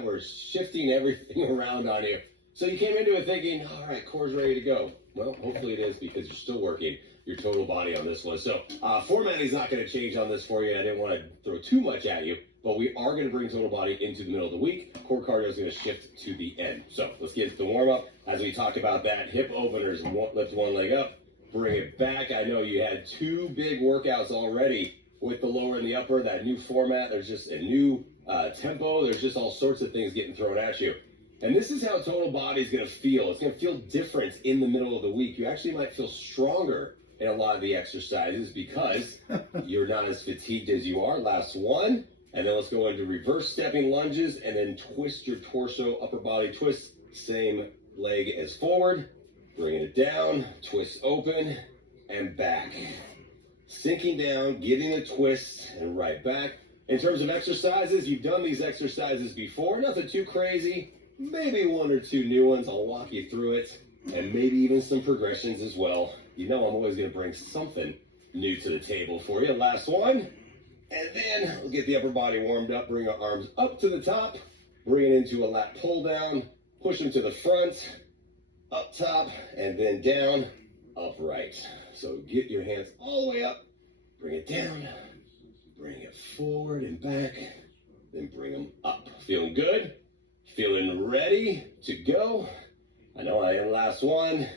have. We're shifting everything around on you. So you came into it thinking, all right, core's ready to go. Well, hopefully it is, because you're still working your total body on this one. So formatting is not going to change on this for you. I didn't want to throw too much at you, but we are going to bring total body into the middle of the week. Core cardio is going to shift to the end. So let's get to the warm up. As we talk about that, hip openers, lift one leg up, bring it back. I know you had 2 big workouts already with the lower and the upper, that new format. There's just a new tempo. There's just all sorts of things getting thrown at you. And this is how total body is going to feel. It's going to feel different in the middle of the week. You actually might feel stronger in a lot of the exercises because you're not as fatigued as you are. Last one. And then let's go into reverse stepping lunges and then twist your torso, upper body twist. Same leg as forward. Bringing it down, twist open, and back. Sinking down, getting a twist, and right back. In terms of exercises, you've done these exercises before. Nothing too crazy. Maybe 1 or 2 new ones. I'll walk you through it. And maybe even some progressions as well. You know I'm always going to bring something new to the table for you. Last one. And then we'll get the upper body warmed up. Bring our arms up to the top. Bring it into a lat pull down. Push them to the front. Up top. And then down. Upright. So get your hands all the way up. Bring it down. Bring it forward and back. Then bring them up. Feeling good? Feeling ready to go? I know I am. Last one.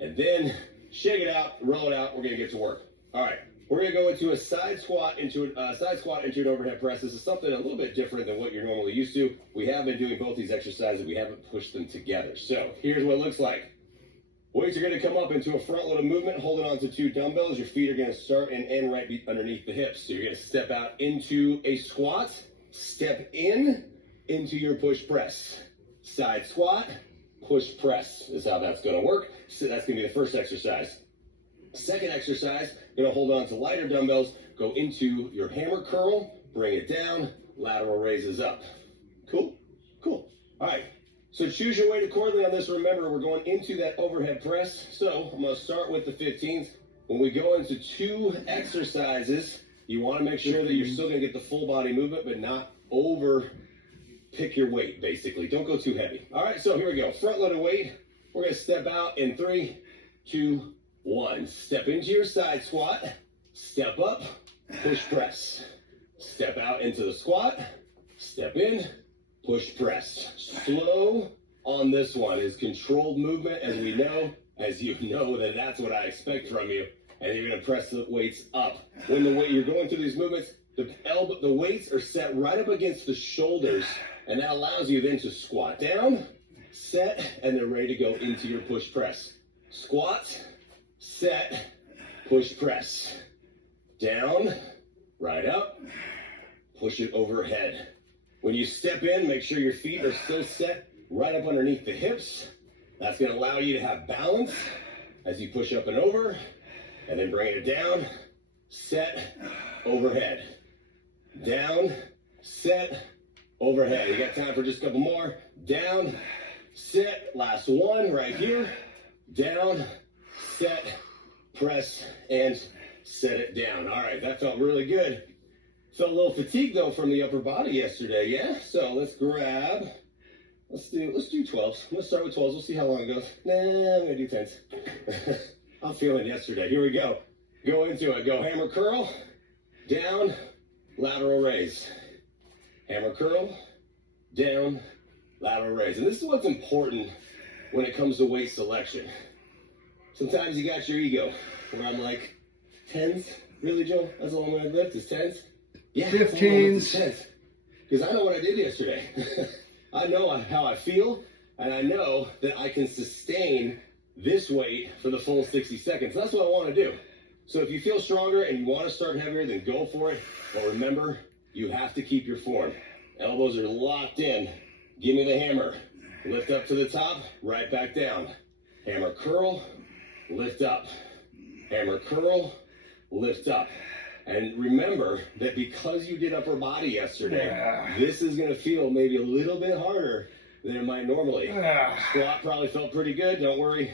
And then shake it out, roll it out. We're going to get to work. All right. We're going to go into a side squat into an overhead press. This is something a little bit different than what you're normally used to. We have been doing both these exercises. We haven't pushed them together. So here's what it looks like. Weights are going to come up into a front-loaded movement, holding on to 2 dumbbells. Your feet are going to start and end right underneath the hips. So you're going to step out into a squat, step in into your push press. Side squat, push press is how that's going to work. So that's going to be the first exercise. Second exercise, you're going to hold on to lighter dumbbells, go into your hammer curl, bring it down, lateral raises up. Cool? Cool. All right. So choose your weight accordingly on this. Remember, we're going into that overhead press. So I'm going to start with the 15s. When we go into 2 exercises, you want to make sure that you're still going to get the full body movement, but not over pick your weight, basically. Don't go too heavy. All right, so here we go. Front loaded weight. We're going to step out in 3, 2, 1. Step into your side squat. Step up. Push press. Step out into the squat. Step in. Push press. Slow on this one is controlled movement, as we know, as you know that that's what I expect from you. And you're going to press the weights up. When you're going through these movements, the weights are set right up against the shoulders, and that allows you then to squat down, set, and then ready to go into your push press. Squat, set, push press. Down, right up, push it overhead. When you step in, make sure your feet are still set right up underneath the hips. That's going to allow you to have balance as you push up and over, and then bring it down, set, overhead. Down, set, overhead. You got time for just a couple more. Down, set, last one right here. Down, set, press, and set it down. All right, that felt really good. Felt a little fatigued though from the upper body yesterday, yeah? So let's do 12s. Let's start with 12s. We'll see how long it goes. Nah, I'm gonna do 10s. I'm feeling yesterday. Here we go. Go into it. Go hammer curl, down, lateral raise. Hammer curl, down, lateral raise. And this is what's important when it comes to weight selection. Sometimes you got your ego, where I'm like, 10s? Really, Joe? That's all I'm gonna lift is 10s? Yeah, 15s. Because I know what I did yesterday. I know how I feel, and I know that I can sustain this weight for the full 60 seconds. That's what I want to do. So if you feel stronger and you want to start heavier, then go for it. But remember, you have to keep your form. Elbows are locked in. Give me the hammer. Lift up to the top, right back down. Hammer curl, lift up. Hammer curl, lift up. And remember that because you did upper body yesterday, this is going to feel maybe a little bit harder than it might normally. Squat probably felt pretty good. Don't worry.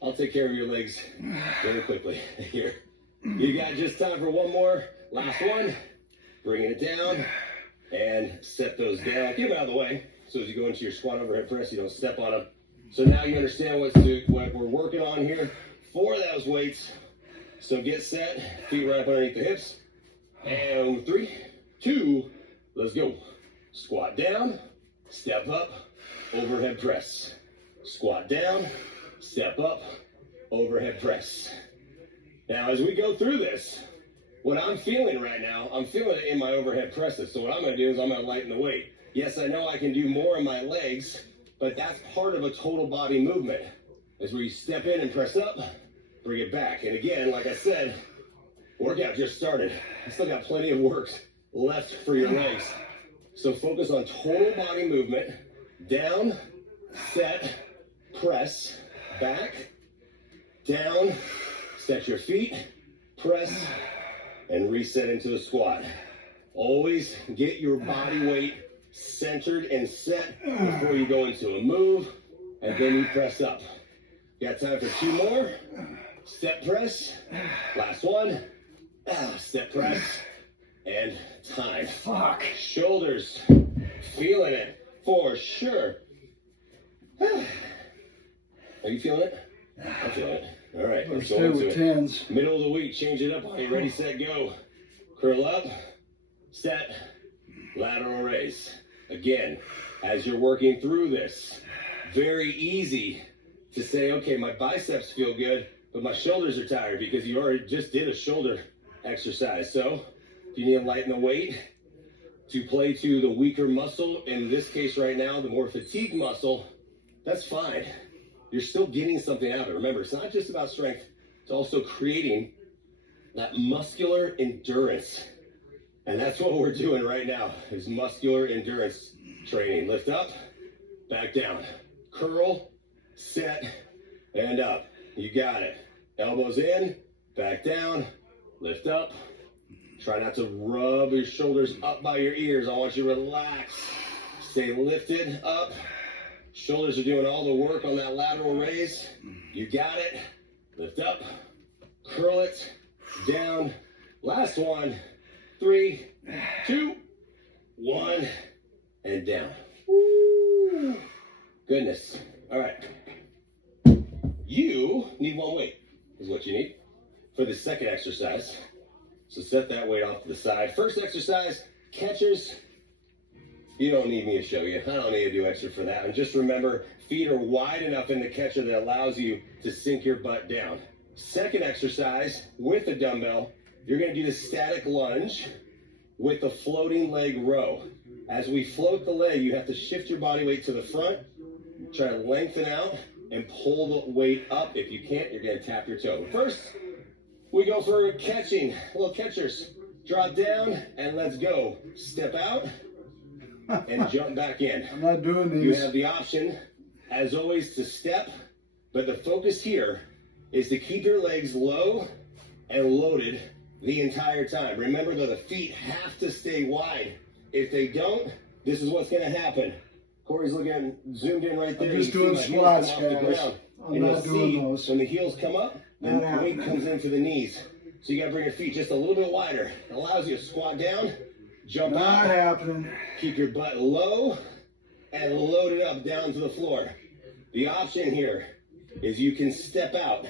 I'll take care of your legs very quickly. Here. You got just time for one more. Last one. Bringing it down. And set those down. Get them out of the way. so as you go into your squat overhead press, you don't step on them. So now you understand what we're working on here for those weights. So get set, feet right up underneath the hips. And 3, 2, let's go. Squat down, step up, overhead press. Squat down, step up, overhead press. Now as we go through this, what I'm feeling right now, I'm feeling it in my overhead presses. So what I'm gonna do is I'm gonna lighten the weight. Yes, I know I can do more in my legs, but that's part of a total body movement. Is where you step in and press up, bring it back. And again, like I said, workout just started. I still got plenty of work left for your legs. So focus on total body movement. Down, set, press, back, down, set your feet, press, and reset into a squat. Always get your body weight centered and set before you go into a move, and then you press up. Got time for 2 more. Step press. Last one. Step press. And time. Fuck. Shoulders. Feeling it for sure. Are you feeling it? I'm feeling it. All right. Let's go stay into with it. 10s. Middle of the week. Change it up. Are you ready, set, go? Curl up. Set. Lateral raise. Again, as you're working through this, very easy to say, okay, my biceps feel good, but my shoulders are tired because you already just did a shoulder exercise. So if you need to lighten the weight to play to the weaker muscle, in this case right now, the more fatigued muscle, that's fine. You're still getting something out of it. Remember, it's not just about strength, it's also creating that muscular endurance. And that's what we're doing right now, is muscular endurance training. Lift up, back down. Curl, set, and up. You got it. Elbows in, back down, lift up. Try not to rub your shoulders up by your ears. I want you to relax. Stay lifted up. Shoulders are doing all the work on that lateral raise. You got it. Lift up, curl it, down. Last one. 3, 2, 1, and down. Woo. Goodness. All right. You need 1 weight, is what you need for the second exercise. So set that weight off to the side. First exercise, catchers. You don't need me to show you. I don't need to do extra for that. And just remember, feet are wide enough in the catcher that allows you to sink your butt down. Second exercise, with a dumbbell, you're going to do the static lunge with the floating leg row. As we float the leg, you have to shift your body weight to the front, try to lengthen out, and pull the weight up. If you can't, you're going to tap your toe. First, we go for catching, little catchers. Drop down, and let's go. Step out, and jump back in. I'm not doing these. You have the option, as always, to step, but the focus here is to keep your legs low and loaded the entire time. Remember that the feet have to stay wide. If they don't, this is what's going to happen. Corey's looking zoomed in right there. I'm just doing squats, guys. I'm not doing those. When the heels come up, then the weight comes into the knees. So you got to bring your feet just a little bit wider. It allows you to squat down, jump Not out, happening. keep your butt low, and load it up down to the floor. The option here is you can step out,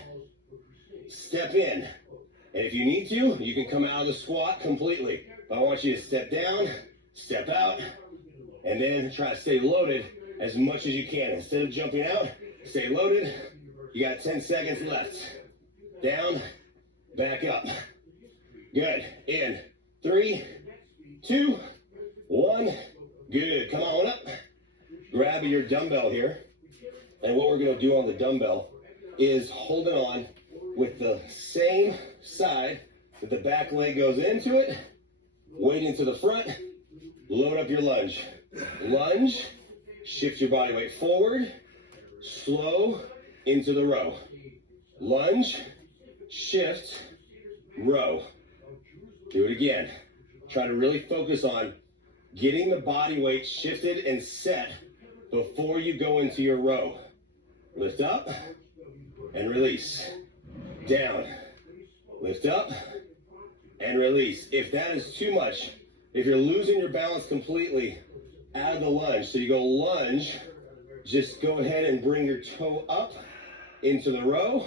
step in, and if you need to, you can come out of the squat completely. But I want you to step down, step out, and then try to stay loaded as much as you can. Instead of jumping out, stay loaded. You got 10 seconds left. Down, back up. Good. In 3, 2, 1. Good. Come on up. Grab your dumbbell here. And what we're going to do on the dumbbell is hold it on with the same side that the back leg goes into it. Weight into the front. Load up your lunge. Lunge. Shift your body weight forward. Slow into the row. Lunge. Shift. Row. Do it again. Try to really focus on getting the body weight shifted and set before you go into your row. Lift up and release. Down. Lift up and release. If that is too much, if you're losing your balance completely, out of the lunge. So you go lunge, just go ahead and bring your toe up into the row,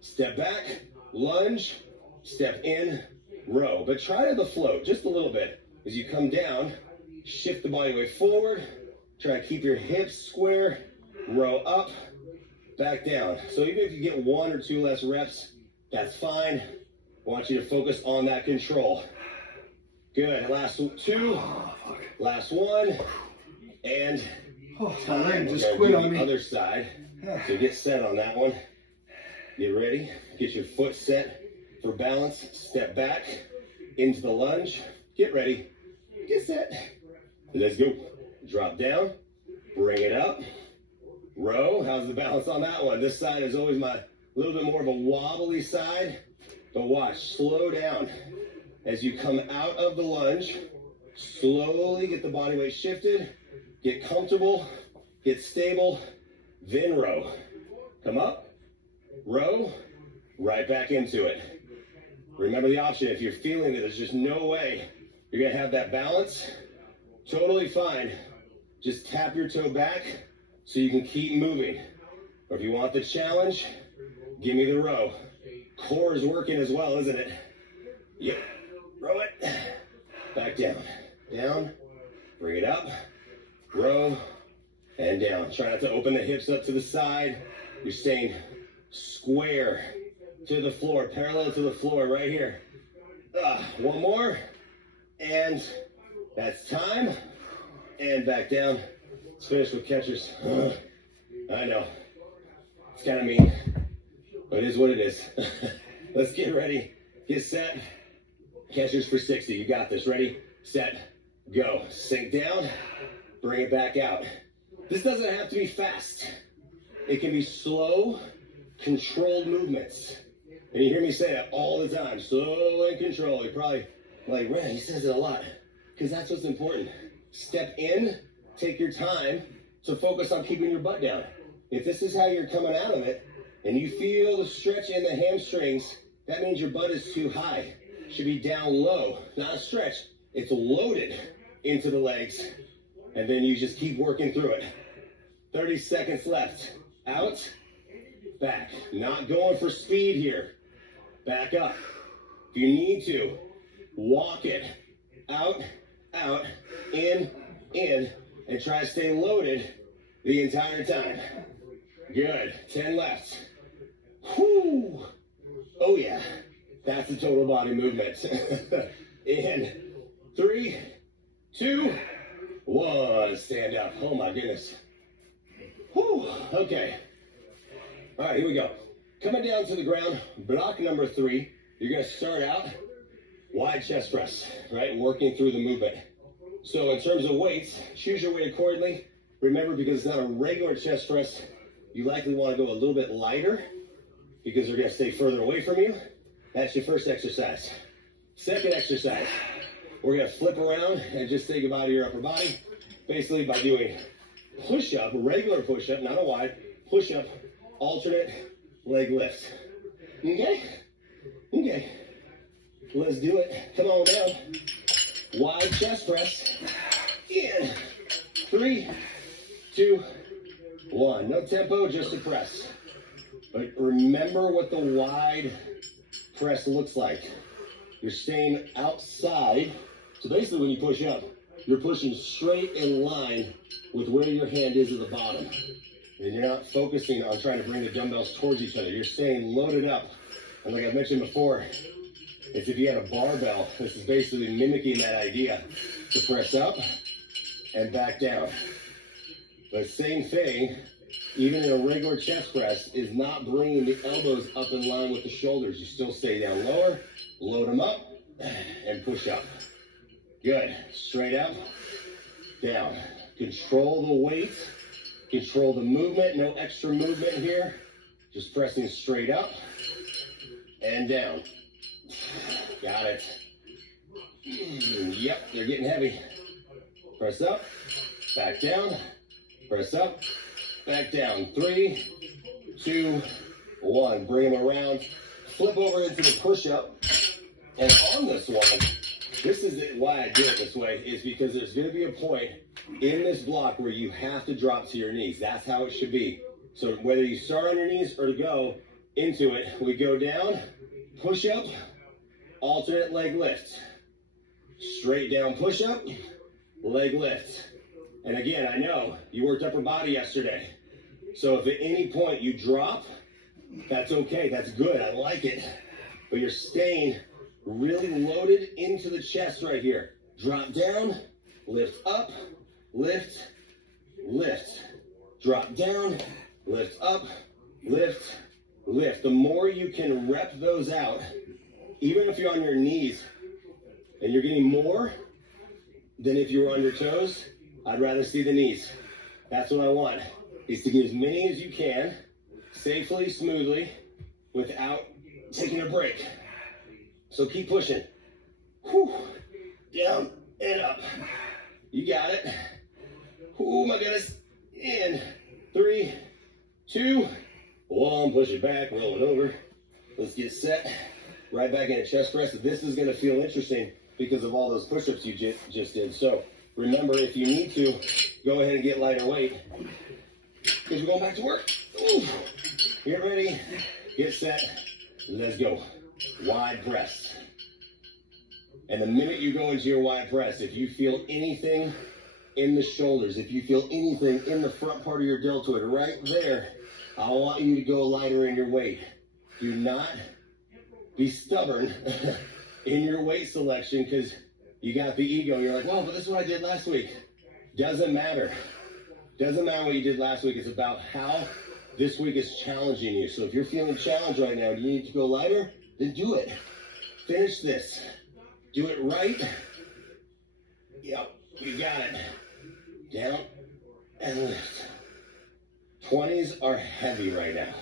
step back, lunge, step in, row. But try to the float just a little bit. As you come down, shift the body weight forward, try to keep your hips square, row up, back down. So even if you get 1 or 2 less reps, that's fine. I want you to focus on that control. Good, last 2, last 1, and my leg just okay, quit do on the me. other side. So get set on that one. Get ready, get your foot set for balance, step back into the lunge, get ready, get set. Let's go. Drop down, bring it up, row. How's the balance on that one? This side is always my little bit more of a wobbly side, but watch, slow down. As you come out of the lunge, slowly get the body weight shifted, get comfortable, get stable, then row. Come up, row, right back into it. Remember the option, if you're feeling that there's just no way you're gonna have that balance, totally fine. Just tap your toe back so you can keep moving. Or if you want the challenge, give me the row. Core is working as well, isn't it? Yep. Row it. Back down. Down. Bring it up. Row. And down. Try not to open the hips up to the side. You're staying square to the floor, parallel to the floor right here. One more. And that's time. And back down. Let's finish with catchers. I know. It's kind of mean. But it is what it is. Let's get ready. Get set. Catchers for 60. You got this. Ready, set, go. Sink down. Bring it back out. This doesn't have to be fast. It can be slow, controlled movements. And you hear me say that all the time. Slow and controlled. You're probably like, Ren, he says it a lot. Because that's what's important. Step in. Take your time to focus on keeping your butt down. If this is how you're coming out of it, and you feel the stretch in the hamstrings, that means your butt is too high. Should be down low, not a stretch. It's loaded into the legs, and then you just keep working through it. 30 seconds left. Out, back. Not going for speed here. Back up. If you need to, walk it. Out, out, in, and try to stay loaded the entire time. Good. 10 left. Whoo! Oh yeah. That's the total body movement. In 3, 2, 1. Stand up. Oh my goodness. Whew. Okay. All right, here we go. Coming down to the ground, block number 3. You're going to start out wide chest press, right? Working through the movement. So in terms of weights, choose your weight accordingly. Remember, because it's not a regular chest press, you likely want to go a little bit lighter because they're going to stay further away from you. That's your first exercise. Second exercise, we're going to flip around and just say goodbye to your upper body. Basically by doing push-up, regular push-up, not a wide, push-up, alternate leg lift. Okay? Okay. Let's do it. Come on down. Wide chest press. In. 3, 2, 1. No tempo, just a press. But remember what the wide press looks like. You're staying outside. So basically when you push up, you're pushing straight in line with where your hand is at the bottom. And you're not focusing on trying to bring the dumbbells towards each other. You're staying loaded up. And like I mentioned before, it's if you had a barbell, this is basically mimicking that idea to press up and back down. But same thing, even in a regular chest press, is not bringing the elbows up in line with the shoulders. You still stay down lower, load them up, and push up. Good. Straight up, down. Control the weight, control the movement, no extra movement here. Just pressing straight up and down. Got it. Yep, they're getting heavy. Press up, back down, press up, back down. 3, 2, 1. Bring them around. Flip over into the push-up. And on this one, this is why I do it this way, is because there's going to be a point in this block where you have to drop to your knees. That's how it should be. So whether you start on your knees or to go into it, we go down, push up, alternate leg lift. Straight down push up, leg lift. And again, I know you worked upper body yesterday. So if at any point you drop, that's okay, that's good, I like it. But you're staying really loaded into the chest right here. Drop down, lift up, lift, lift. Drop down, lift up, lift, lift. The more you can rep those out, even if you're on your knees and you're getting more than if you were on your toes, I'd rather see the knees. That's what I want, is to get as many as you can, safely, smoothly, without taking a break. So keep pushing. Whew. Down and up. You got it. Oh my goodness. In 3, 2, 1. Push it back, roll it over. Let's get set. Right back into chest press. This is going to feel interesting because of all those push-ups you just did. So remember, if you need to, go ahead and get lighter weight because we're going back to work. Ooh. Get ready, get set, let's go. Wide press. And the minute you go into your wide press, if you feel anything in the shoulders, if you feel anything in the front part of your deltoid, right there, I want you to go lighter in your weight. Do not be stubborn in your weight selection because you got the ego. You're like, no, but this is what I did last week. Doesn't matter. Doesn't matter what you did last week. It's about how this week is challenging you. So if you're feeling challenged right now, do you need to go lighter? Then do it. Finish this. Do it right. Yep, you got it. Down and lift. 20s are heavy right now.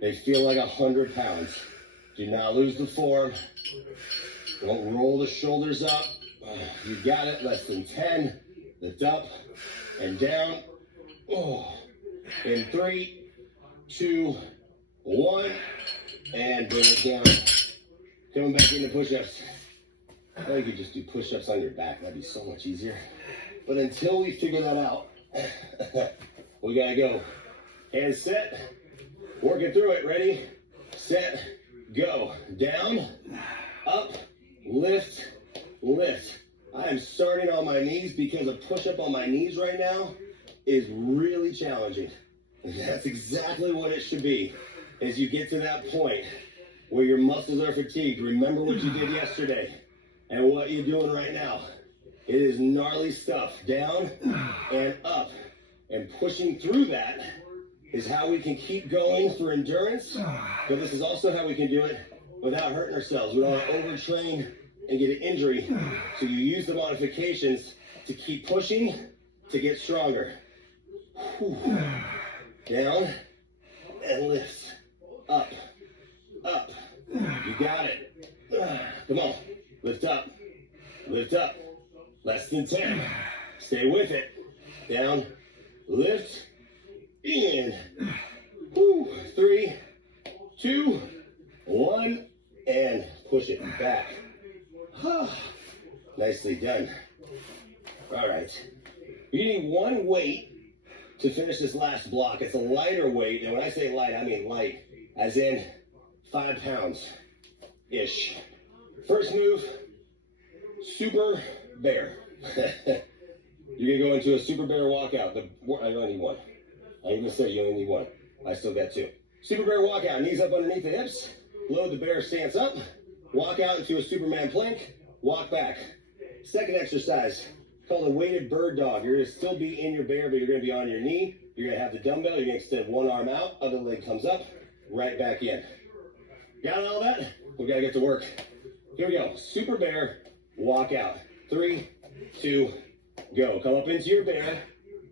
They feel like 100 pounds. Do not lose the form. Don't roll the shoulders up. You got it. Less than 10. Lift up and down. Oh. In 3, 2, 1. And bring it down. Coming back into push-ups. Now you could just do push-ups on your back. That'd be so much easier. But until we figure that out, we gotta go. Hands set. Working through it. Ready, set, go. Down, up, lift, lift. I am starting on my knees because a push-up on my knees right now is really challenging. That's exactly what it should be. As you get to that point where your muscles are fatigued, remember what you did yesterday and what you're doing right now. It is gnarly stuff. Down and up. And pushing through that is how we can keep going for endurance, but this is also how we can do it without hurting ourselves. We don't want to overtrain and get an injury. So you use the modifications to keep pushing to get stronger. Whew. Down and lift. Up. Up. You got it. Come on. Lift up. Lift up. Less than 10. Stay with it. Down. Lift. In. Whew. 3, 2, 1. And push it back. Nicely done. All right. You need one weight to finish this last block. It's a lighter weight. And when I say light, I mean light. As in 5 pounds-ish. First move, super bear. You're going to go into a super bear walkout. I only need one. I even said you only need one. I still got 2. Super bear walkout. Knees up underneath the hips. Load the bear stance up. Walk out into a Superman plank. Walk back. Second exercise called a weighted bird dog. You're going to still be in your bear, but you're going to be on your knee. You're going to have the dumbbell. You're going to extend one arm out. Other leg comes up. Right back in. Got all that? We got to get to work. Here we go. Super bear. Walk out. 3, 2, go. Come up into your bear.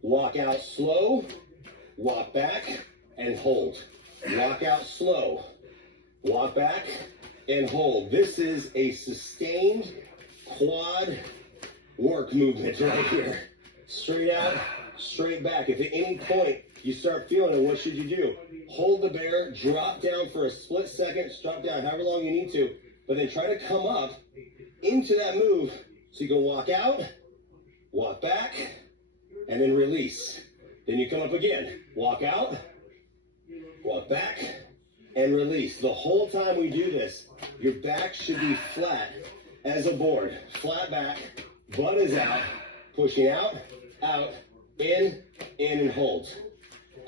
Walk out slow. Walk back and hold. Walk out slow. Walk back and hold. This is a sustained quad work movement right here. Straight out, straight back. If at any point you start feeling it, what should you do? Hold the bear, drop down for a split second, drop down however long you need to, but then try to come up into that move so you can walk out, walk back, and then release. Then you come up again. Walk out, walk back, and release. The whole time we do this, your back should be flat as a board. Flat back, butt is out, pushing out, in, and hold.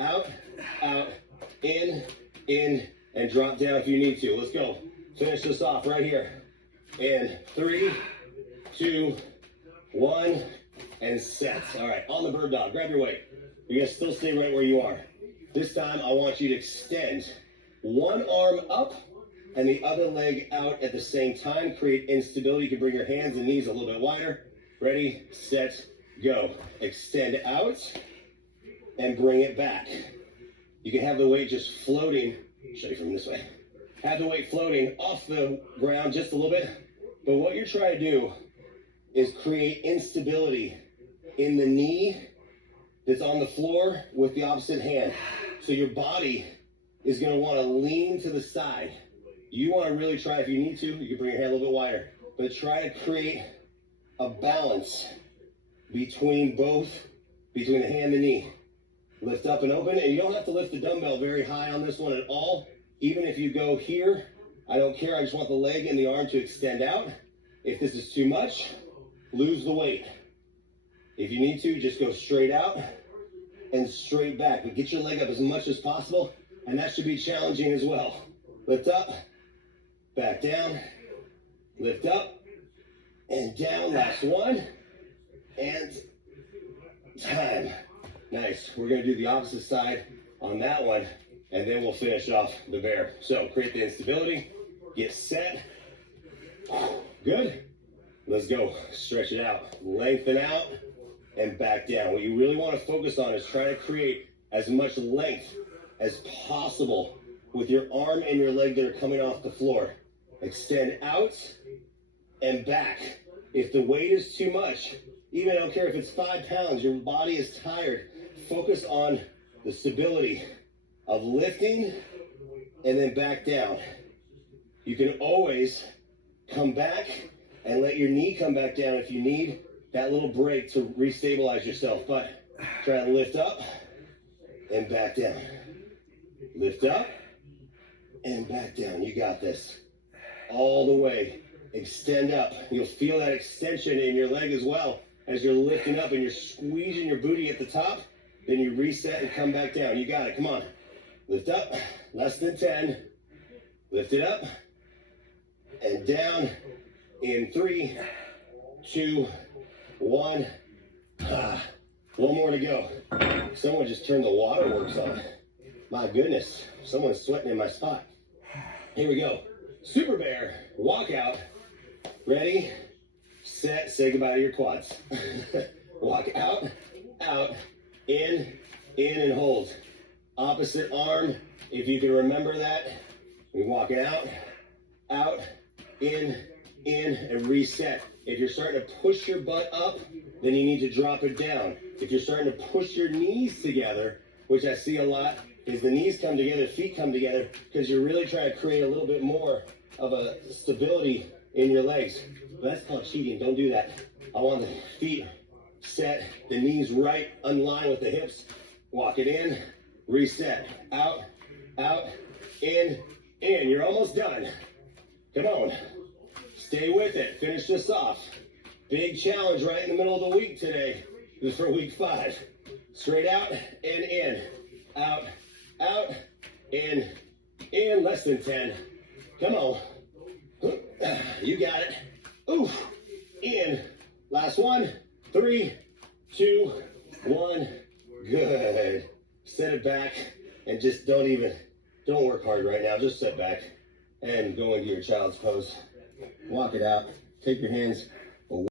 Out, in, and drop down if you need to. Let's go. Finish this off right here. In 3, 2, 1, and set. All right, on the bird dog, grab your weight. You're gonna still stay right where you are. This time, I want you to extend one arm up and the other leg out at the same time. Create instability. You can bring your hands and knees a little bit wider. Ready, set, go. Extend out and bring it back. You can have the weight just floating. I'll show you from this way. Have the weight floating off the ground just a little bit. But what you're trying to do is create instability in the knee that's on the floor with the opposite hand. So your body is going to want to lean to the side. You want to really try, if you need to, you can bring your hand a little bit wider, but try to create a balance between the hand and the knee. Lift up and open, and you don't have to lift the dumbbell very high on this one at all. Even if you go here, I don't care. I just want the leg and the arm to extend out. If this is too much, lose the weight. If you need to, just go straight out and straight back. But get your leg up as much as possible, and that should be challenging as well. Lift up, back down, lift up, and down. Last one, and time. Nice. We're going to do the opposite side on that one, and then we'll finish off the bear. So create the instability, get set. Good. Let's go. Stretch it out. Lengthen out and back down. What you really want to focus on is try to create as much length as possible with your arm and your leg that are coming off the floor. Extend out and back. If the weight is too much, even I don't care if it's 5 pounds, your body is tired. Focus on the stability of lifting and then back down. You can always come back and let your knee come back down if you need that little break to restabilize yourself. But try to lift up and back down. Lift up and back down. You got this. All the way. Extend up. You'll feel that extension in your leg as well as you're lifting up and you're squeezing your booty at the top. Then you reset and come back down. You got it. Come on. Lift up. Less than 10. Lift it up and down in 3, 2, 1. One more to go. Someone just turned the waterworks on. My goodness. Someone's sweating in my spot. Here we go. Super bear. Walk out. Ready, set, say goodbye to your quads. Walk out, in, and hold. Opposite arm, if you can remember that. We walk it out, in, and reset. If you're starting to push your butt up, then you need to drop it down. If you're starting to push your knees together, which I see a lot, is the knees come together, feet come together, because you're really trying to create a little bit more of a stability in your legs. But that's called cheating. Don't do that. I want the feet set, the knees right, unline with the hips. Walk it in, reset. Out, in. You're almost done. Come on. Stay with it. Finish this off. Big challenge right in the middle of the week today. This is for week 5. Straight out and in. Out, in. Less than 10. Come on. You got it. Oof. In. Last one. 3, 2, 1. Good. Set it back and just don't work hard right now. Just sit back and go into your child's pose. Walk it out. Take your hands